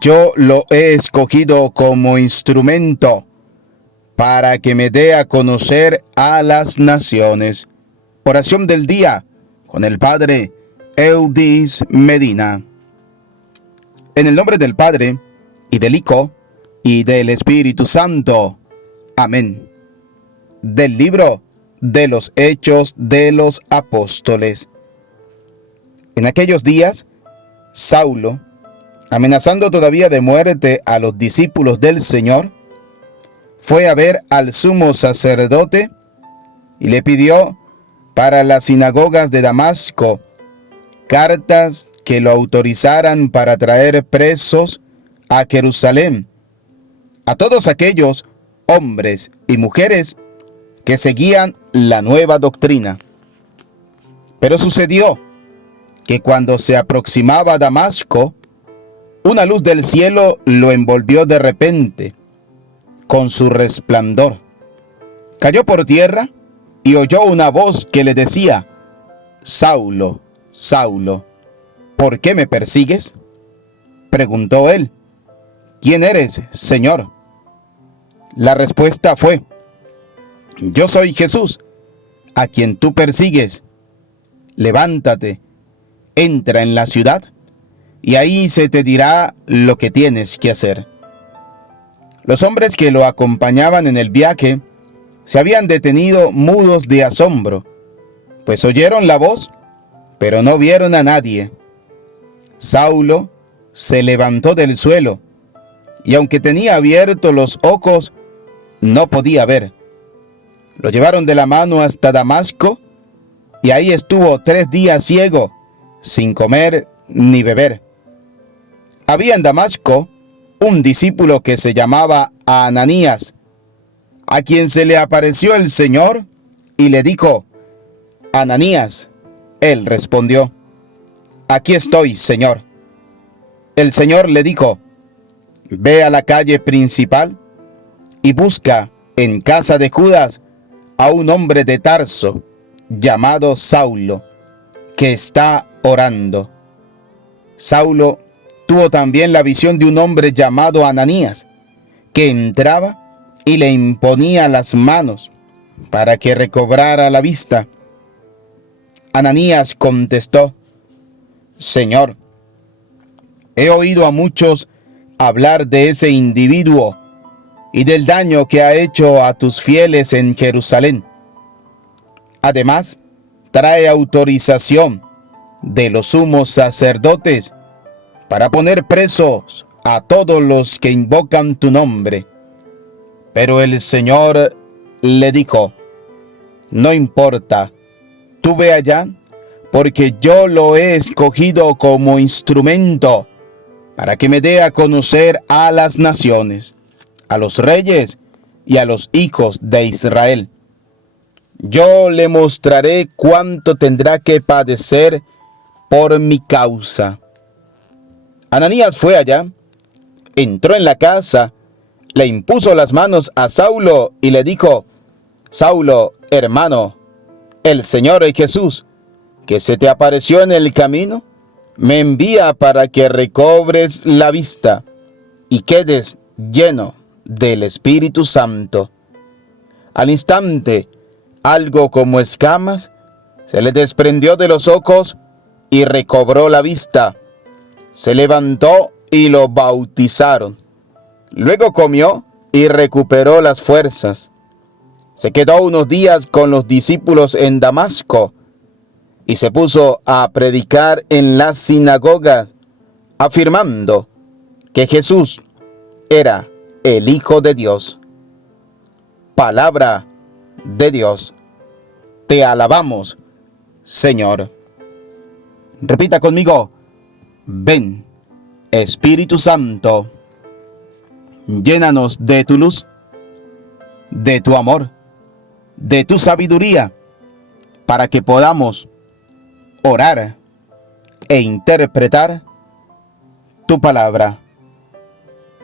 Yo lo he escogido como instrumento para que me dé a conocer a las naciones. Oración del día con el Padre Eudis Medina. En el nombre del Padre, y del Hijo, y del Espíritu Santo. Amén. Del libro de los Hechos de los Apóstoles. En aquellos días, Saulo, amenazando todavía de muerte a los discípulos del Señor, fue a ver al sumo sacerdote y le pidió para las sinagogas de Damasco cartas que lo autorizaran para traer presos a Jerusalén a todos aquellos hombres y mujeres que seguían la nueva doctrina. Pero sucedió que cuando se aproximaba a Damasco, una luz del cielo lo envolvió de repente con su resplandor. Cayó por tierra y oyó una voz que le decía: Saulo, Saulo, ¿por qué me persigues? Preguntó él: ¿Quién eres, Señor? La respuesta fue: Yo soy Jesús, a quien tú persigues. Levántate, entra en la ciudad, y ahí se te dirá lo que tienes que hacer. Los hombres que lo acompañaban en el viaje se habían detenido mudos de asombro, pues oyeron la voz, pero no vieron a nadie. Saulo se levantó del suelo, y aunque tenía abiertos los ojos, no podía ver. Lo llevaron de la mano hasta Damasco, y ahí estuvo 3 días ciego, sin comer ni beber. Había en Damasco un discípulo que se llamaba Ananías, a quien se le apareció el Señor y le dijo: Ananías. Él respondió: Aquí estoy, Señor. El Señor le dijo: Ve a la calle principal y busca en casa de Judas a un hombre de Tarso llamado Saulo, que está orando. Saulo tuvo también la visión de un hombre llamado Ananías, que entraba y le imponía las manos para que recobrara la vista. Ananías contestó: Señor, he oído a muchos hablar de ese individuo y del daño que ha hecho a tus fieles en Jerusalén. Además, trae autorización de los sumos sacerdotes para poner presos a todos los que invocan tu nombre. Pero el Señor le dijo: No importa, tú ve allá, porque yo lo he escogido como instrumento para que me dé a conocer a las naciones, a los reyes y a los hijos de Israel. Yo le mostraré cuánto tendrá que padecer por mi causa. Ananías fue allá, entró en la casa, le impuso las manos a Saulo y le dijo: Saulo, hermano, el Señor Jesús, que se te apareció en el camino, me envía para que recobres la vista y quedes lleno del Espíritu Santo. Al instante, algo como escamas se le desprendió de los ojos y recobró la vista. Se levantó y lo bautizaron. Luego comió y recuperó las fuerzas. Se quedó unos días con los discípulos en Damasco y se puso a predicar en las sinagogas, afirmando que Jesús era el Hijo de Dios. Palabra de Dios. Te alabamos, Señor. Repita conmigo: Ven, Espíritu Santo, llénanos de tu luz, de tu amor, de tu sabiduría, para que podamos orar e interpretar tu palabra.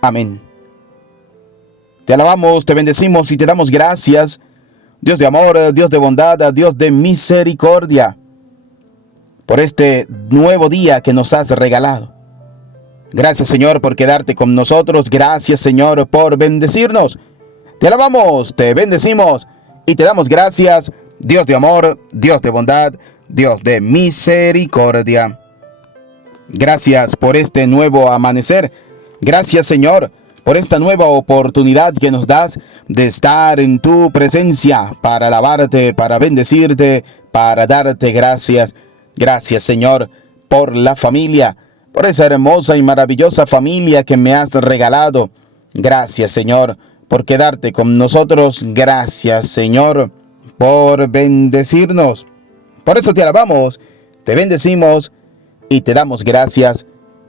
Amén. Te alabamos, te bendecimos y te damos gracias, Dios de amor, Dios de bondad, Dios de misericordia, por este nuevo día que nos has regalado. Gracias, Señor, por quedarte con nosotros. Gracias, Señor, por bendecirnos. Te alabamos, te bendecimos y te damos gracias, Dios de amor, Dios de bondad, Dios de misericordia. Gracias por este nuevo amanecer. Gracias, Señor, por esta nueva oportunidad que nos das de estar en tu presencia para alabarte, para bendecirte, para darte gracias. Gracias, Señor, por la familia, por esa hermosa y maravillosa familia que me has regalado. Gracias, Señor, por quedarte con nosotros. Gracias, Señor, por bendecirnos. Por eso te alabamos, te bendecimos y te damos gracias,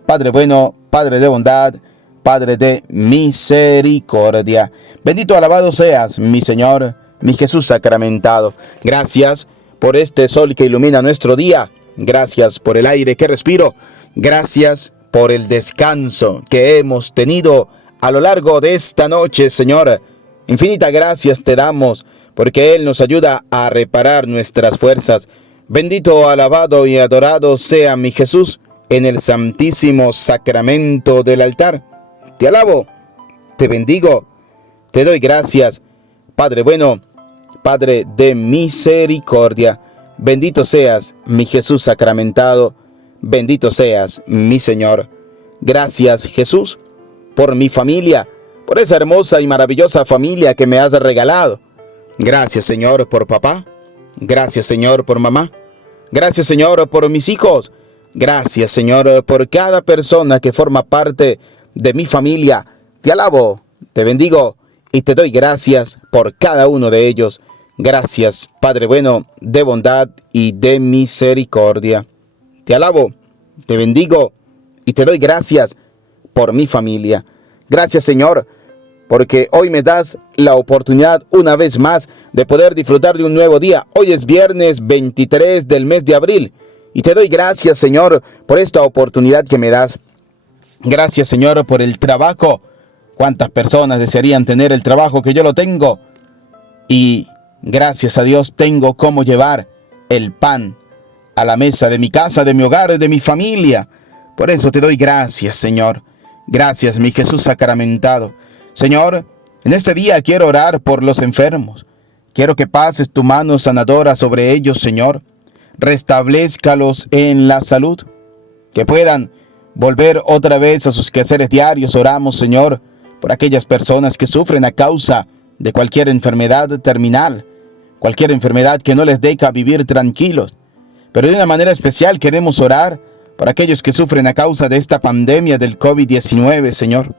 Padre bueno, Padre de bondad, Padre de misericordia. Bendito, alabado seas, mi Señor, mi Jesús sacramentado. Gracias por este sol que ilumina nuestro día. Gracias por el aire que respiro. Gracias por el descanso que hemos tenido a lo largo de esta noche, Señor. Infinitas gracias te damos porque Él nos ayuda a reparar nuestras fuerzas. Bendito, alabado y adorado sea mi Jesús en el santísimo sacramento del altar. Te alabo, te bendigo, te doy gracias, Padre bueno, Padre de misericordia. Bendito seas, mi Jesús sacramentado. Bendito seas, mi Señor. Gracias, Jesús, por mi familia, por esa hermosa y maravillosa familia que me has regalado. Gracias, Señor, por papá. Gracias, Señor, por mamá. Gracias, Señor, por mis hijos. Gracias, Señor, por cada persona que forma parte de mi familia. Te alabo, te bendigo y te doy gracias por cada uno de ellos. Gracias, Padre bueno, de bondad y de misericordia. Te alabo, te bendigo y te doy gracias por mi familia. Gracias, Señor, porque hoy me das la oportunidad una vez más de poder disfrutar de un nuevo día. Hoy es viernes 23 del mes de abril y te doy gracias, Señor, por esta oportunidad que me das. Gracias, Señor, por el trabajo. ¿Cuántas personas desearían tener el trabajo que yo lo tengo? Y gracias a Dios tengo cómo llevar el pan a la mesa de mi casa, de mi hogar, de mi familia. Por eso te doy gracias, Señor. Gracias, mi Jesús sacramentado. Señor, en este día quiero orar por los enfermos. Quiero que pases tu mano sanadora sobre ellos, Señor. Restablézcalos en la salud. Que puedan volver otra vez a sus quehaceres diarios. Oramos, Señor, por aquellas personas que sufren a causa de cualquier enfermedad terminal. Cualquier enfermedad que no les deja vivir tranquilos. Pero de una manera especial queremos orar por aquellos que sufren a causa de esta pandemia del COVID-19, Señor.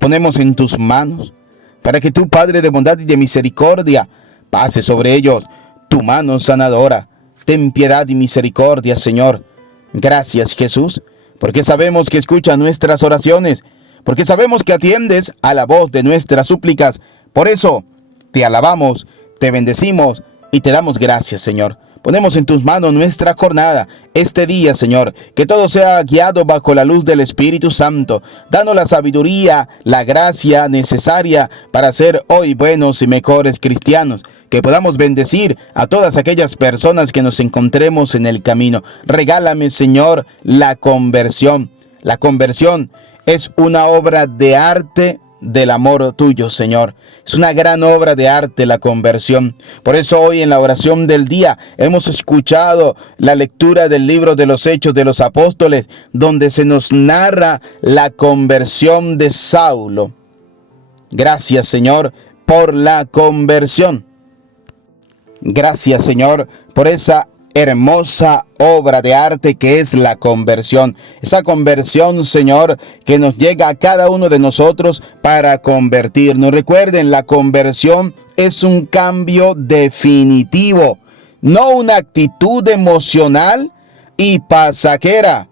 Ponemos en tus manos para que tu Padre de bondad y de misericordia pase sobre ellos tu mano sanadora. Ten piedad y misericordia, Señor. Gracias, Jesús, porque sabemos que escuchas nuestras oraciones, porque sabemos que atiendes a la voz de nuestras súplicas. Por eso te alabamos, te bendecimos y te damos gracias, Señor. Ponemos en tus manos nuestra jornada, este día, Señor, que todo sea guiado bajo la luz del Espíritu Santo. Danos la sabiduría, la gracia necesaria para ser hoy buenos y mejores cristianos. Que podamos bendecir a todas aquellas personas que nos encontremos en el camino. Regálame, Señor, la conversión. La conversión es una obra de arte del amor tuyo, Señor. Es una gran obra de arte la conversión. Por eso hoy en la oración del día hemos escuchado la lectura del libro de los Hechos de los Apóstoles, donde se nos narra la conversión de Saulo. Gracias, Señor, por la conversión. Gracias, Señor, por esa hermosa obra de arte que es la conversión. Esa conversión, Señor, que nos llega a cada uno de nosotros para convertirnos. Recuerden, la conversión es un cambio definitivo, no una actitud emocional y pasajera,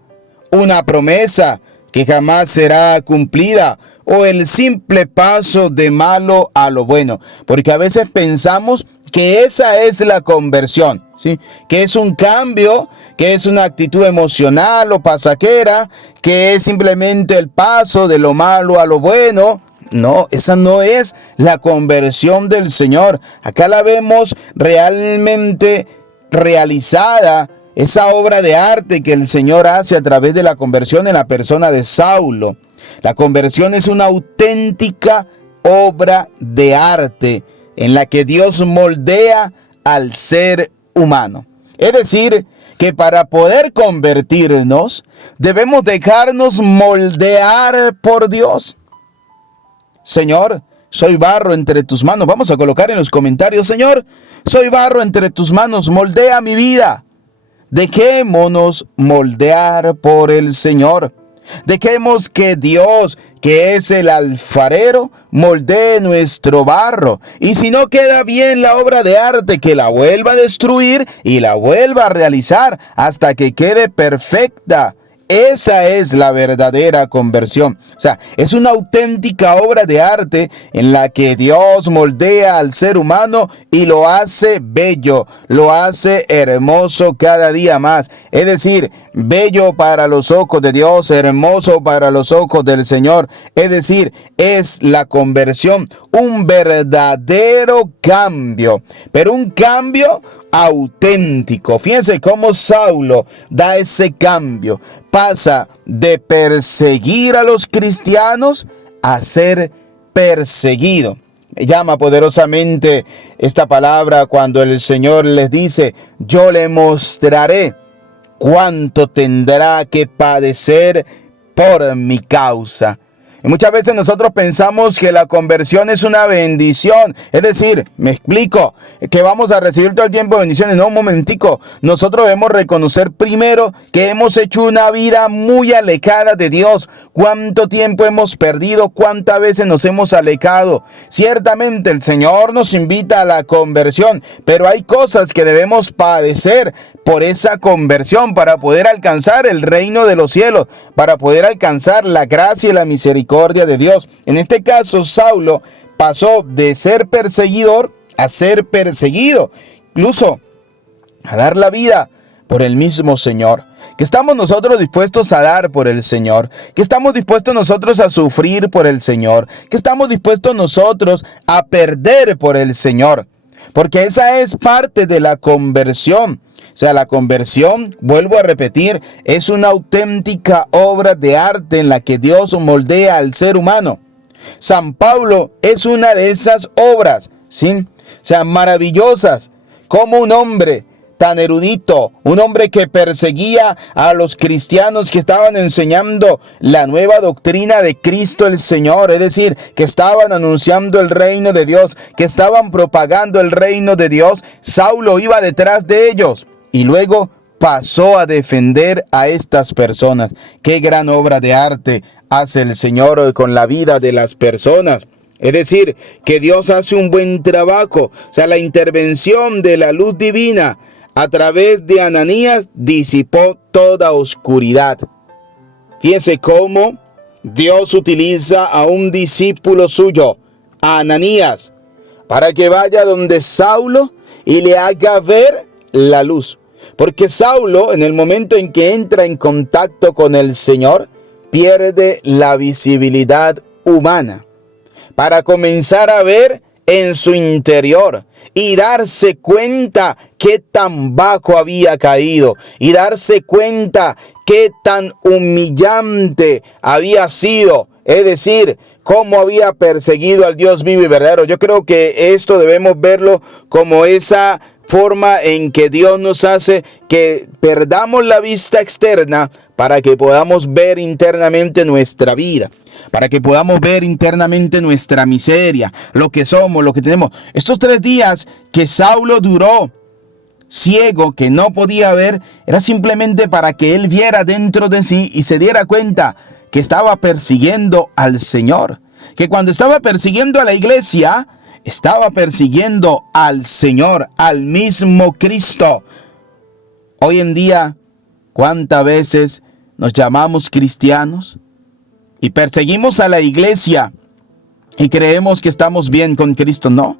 una promesa que jamás será cumplida o el simple paso de malo a lo bueno. Porque a veces pensamos que esa es la conversión, ¿sí? Que es un cambio, que es una actitud emocional o pasajera, que es simplemente el paso de lo malo a lo bueno. No, esa no es la conversión del Señor. Acá la vemos realmente realizada esa obra de arte que el Señor hace a través de la conversión en la persona de Saulo. La conversión es una auténtica obra de arte en la que Dios moldea al ser humano. Es decir, que para poder convertirnos, debemos dejarnos moldear por Dios. Señor, soy barro entre tus manos. Vamos a colocar en los comentarios: Señor, soy barro entre tus manos, moldea mi vida. Dejémonos moldear por el Señor. Dejemos que Dios, que es el alfarero, moldee nuestro barro. Y si no queda bien la obra de arte, que la vuelva a destruir y la vuelva a realizar hasta que quede perfecta. Esa es la verdadera conversión. O sea, es una auténtica obra de arte en la que Dios moldea al ser humano y lo hace bello, lo hace hermoso cada día más. Es decir, bello para los ojos de Dios, hermoso para los ojos del Señor. Es decir, es la conversión un verdadero cambio, pero un cambio auténtico. Fíjense cómo Saulo da ese cambio. Pasa de perseguir a los cristianos a ser perseguido. Me llama poderosamente esta palabra cuando el Señor les dice: yo le mostraré cuánto tendrá que padecer por mi causa. Y muchas veces nosotros pensamos que la conversión es una bendición. Es decir, me explico, que vamos a recibir todo el tiempo bendiciones. No, un momentico. Nosotros debemos reconocer primero que hemos hecho una vida muy alejada de Dios. ¿Cuánto tiempo hemos perdido? ¿Cuántas veces nos hemos alejado? Ciertamente el Señor nos invita a la conversión, pero hay cosas que debemos padecer por esa conversión para poder alcanzar el reino de los cielos, para poder alcanzar la gracia y la misericordia de Dios. En este caso, Saulo pasó de ser perseguidor a ser perseguido, incluso a dar la vida por el mismo Señor. ¿Qué estamos nosotros dispuestos a dar por el Señor? ¿Qué estamos dispuestos nosotros a sufrir por el Señor? ¿Qué estamos dispuestos nosotros a perder por el Señor? Porque esa es parte de la conversión. O sea, la conversión, vuelvo a repetir, es una auténtica obra de arte en la que Dios moldea al ser humano. San Pablo es una de esas obras, ¿sí? O sea, maravillosas. Como un hombre tan erudito, un hombre que perseguía a los cristianos que estaban enseñando la nueva doctrina de Cristo el Señor, es decir, que estaban anunciando el reino de Dios, que estaban propagando el reino de Dios. Saulo iba detrás de ellos y luego pasó a defender a estas personas. Qué gran obra de arte hace el Señor con la vida de las personas. Es decir, que Dios hace un buen trabajo. O sea, la intervención de la luz divina a través de Ananías disipó toda oscuridad. Fíjense cómo Dios utiliza a un discípulo suyo, a Ananías, para que vaya donde Saulo y le haga ver la luz. Porque Saulo, en el momento en que entra en contacto con el Señor, pierde la visibilidad humana para comenzar a ver en su interior y darse cuenta qué tan bajo había caído y darse cuenta qué tan humillante había sido, es decir, cómo había perseguido al Dios vivo y verdadero. Yo creo que esto debemos verlo como esa forma en que Dios nos hace que perdamos la vista externa para que podamos ver internamente nuestra vida, para que podamos ver internamente nuestra miseria, lo que somos, lo que tenemos. Estos 3 días que Saulo duró ciego, que no podía ver, era simplemente para que él viera dentro de sí y se diera cuenta que estaba persiguiendo al Señor, que cuando estaba persiguiendo a la iglesia, estaba persiguiendo al Señor, al mismo Cristo. Hoy en día, ¿cuántas veces nos llamamos cristianos y perseguimos a la iglesia y creemos que estamos bien con Cristo? No.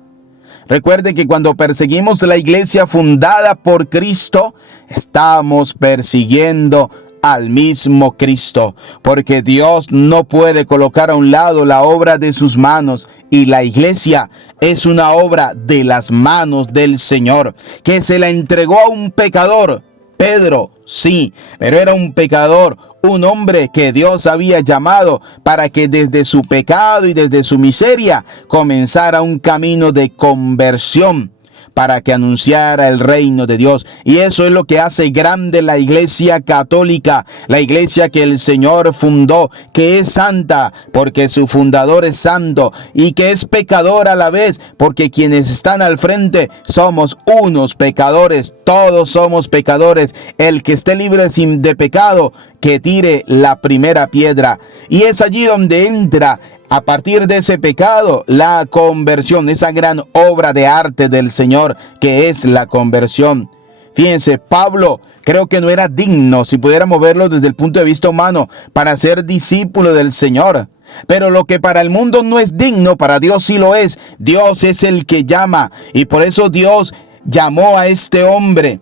Recuerde que cuando perseguimos la iglesia fundada por Cristo, estamos persiguiendo al mismo Cristo, porque Dios no puede colocar a un lado la obra de sus manos, y la iglesia es una obra de las manos del Señor, que se la entregó a un pecador Pedro, sí, pero era un pecador, un hombre que Dios había llamado para que desde su pecado y desde su miseria comenzara un camino de conversión, para que anunciara el reino de Dios. Y eso es lo que hace grande la Iglesia católica, la iglesia que el Señor fundó, que es santa porque su fundador es santo, y que es pecador a la vez porque quienes están al frente somos unos pecadores. Todos somos pecadores. El que esté libre de pecado, que tire la primera piedra. Y es allí donde entra, a partir de ese pecado, la conversión, esa gran obra de arte del Señor que es la conversión. Fíjense, Pablo creo que no era digno, si pudiéramos verlo desde el punto de vista humano, para ser discípulo del Señor. Pero lo que para el mundo no es digno, para Dios sí lo es. Dios es el que llama, y por eso Dios llamó a este hombre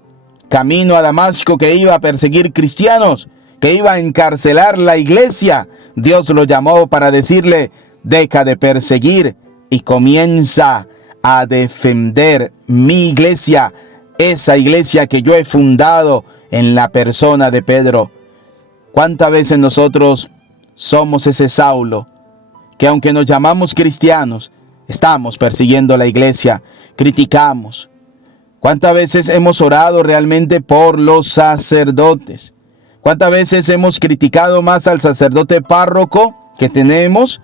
camino a Damasco, que iba a perseguir cristianos, que iba a encarcelar la iglesia. Dios lo llamó para decirle: deja de perseguir y comienza a defender mi iglesia, esa iglesia que yo he fundado en la persona de Pedro. ¿Cuántas veces nosotros somos ese Saulo que, aunque nos llamamos cristianos, estamos persiguiendo la iglesia, criticamos? ¿Cuántas veces hemos orado realmente por los sacerdotes? ¿Cuántas veces hemos criticado más al sacerdote párroco que tenemos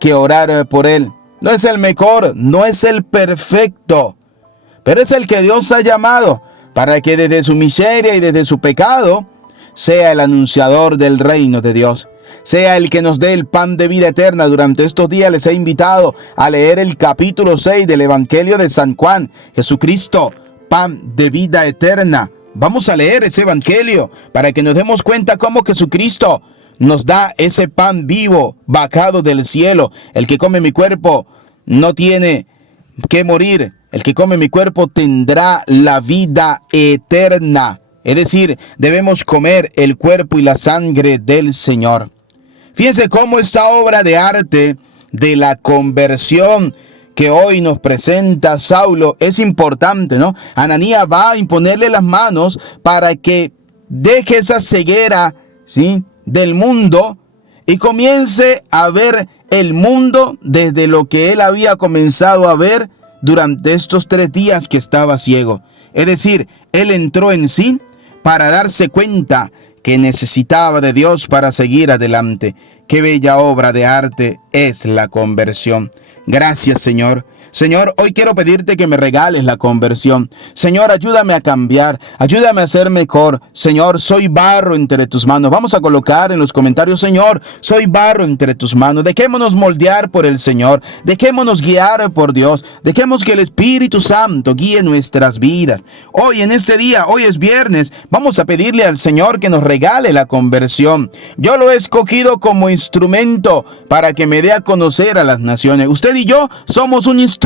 que orar por él? No es el mejor, no es el perfecto, pero es el que Dios ha llamado para que desde su miseria y desde su pecado sea el anunciador del reino de Dios, sea el que nos dé el pan de vida eterna. Durante estos días les he invitado a leer el capítulo 6 del Evangelio de San Juan. Jesucristo, pan de vida eterna. Vamos a leer ese evangelio para que nos demos cuenta cómo Jesucristo nos da ese pan vivo bajado del cielo. El que come mi cuerpo no tiene que morir. El que come mi cuerpo tendrá la vida eterna. Es decir, debemos comer el cuerpo y la sangre del Señor. Fíjense cómo esta obra de arte de la conversión que hoy nos presenta Saulo es importante, ¿no? Ananías va a imponerle las manos para que deje esa ceguera, ¿sí?, del mundo y comience a ver el mundo desde lo que él había comenzado a ver durante estos 3 días que estaba ciego. Es decir, él entró en sí para darse cuenta que necesitaba de Dios para seguir adelante. Qué bella obra de arte es la conversión. Gracias, Señor. Señor, hoy quiero pedirte que me regales la conversión. Señor, ayúdame a cambiar, ayúdame a ser mejor. Señor, soy barro entre tus manos. Vamos a colocar en los comentarios: Señor, soy barro entre tus manos. Dejémonos moldear por el Señor, dejémonos guiar por Dios, dejemos que el Espíritu Santo guíe nuestras vidas. Hoy en este día, hoy es viernes, vamos a pedirle al Señor que nos regale la conversión. Yo lo he escogido como instrumento para que me dé a conocer a las naciones. Usted y yo somos un instrumento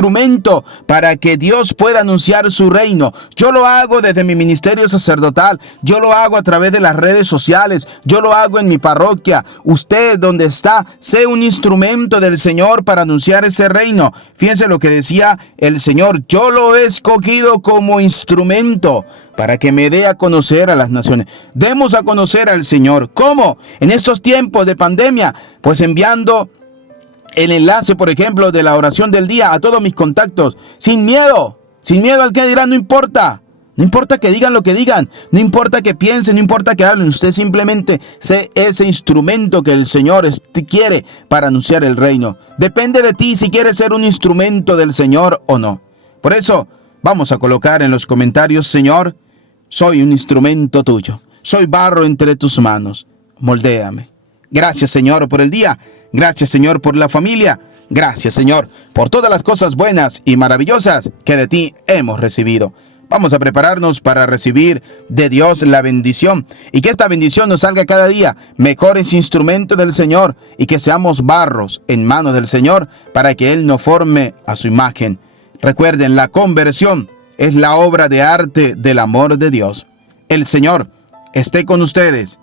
para que Dios pueda anunciar su reino. Yo lo hago desde mi ministerio sacerdotal, yo lo hago a través de las redes sociales, yo lo hago en mi parroquia. Usted, donde está, sea un instrumento del Señor para anunciar ese reino. Fíjense lo que decía el Señor: yo lo he escogido como instrumento para que me dé a conocer a las naciones. Demos a conocer al Señor. ¿Cómo? En estos tiempos de pandemia, pues enviando el enlace, por ejemplo, de la oración del día a todos mis contactos, sin miedo al que dirán. No importa que digan lo que digan, no importa que piensen, no importa que hablen. Usted simplemente sé ese instrumento que el Señor quiere para anunciar el reino. Depende de ti si quieres ser un instrumento del Señor o no. Por eso vamos a colocar en los comentarios: Señor, soy un instrumento tuyo, soy barro entre tus manos, moldéame. Gracias, Señor, por el día. Gracias, Señor, por la familia. Gracias, Señor, por todas las cosas buenas y maravillosas que de ti hemos recibido. Vamos a prepararnos para recibir de Dios la bendición, y que esta bendición nos salga cada día mejores instrumentos del Señor, y que seamos barros en manos del Señor para que Él nos forme a su imagen. Recuerden, la conversión es la obra de arte del amor de Dios. El Señor esté con ustedes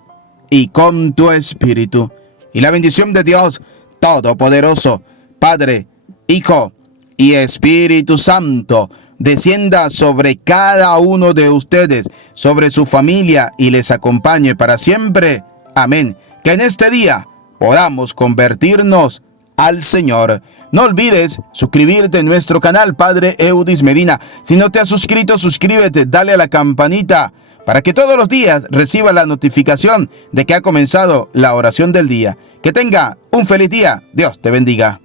y con tu espíritu. Y la bendición de Dios Todopoderoso, Padre, Hijo y Espíritu Santo, descienda sobre cada uno de ustedes, sobre su familia y les acompañe para siempre. Amén. Que en este día podamos convertirnos al Señor. No olvides suscribirte en nuestro canal Padre Eudis Medina. Si no te has suscrito, suscríbete, dale a la campanita para que todos los días reciba la notificación de que ha comenzado la oración del día. Que tenga un feliz día. Dios te bendiga.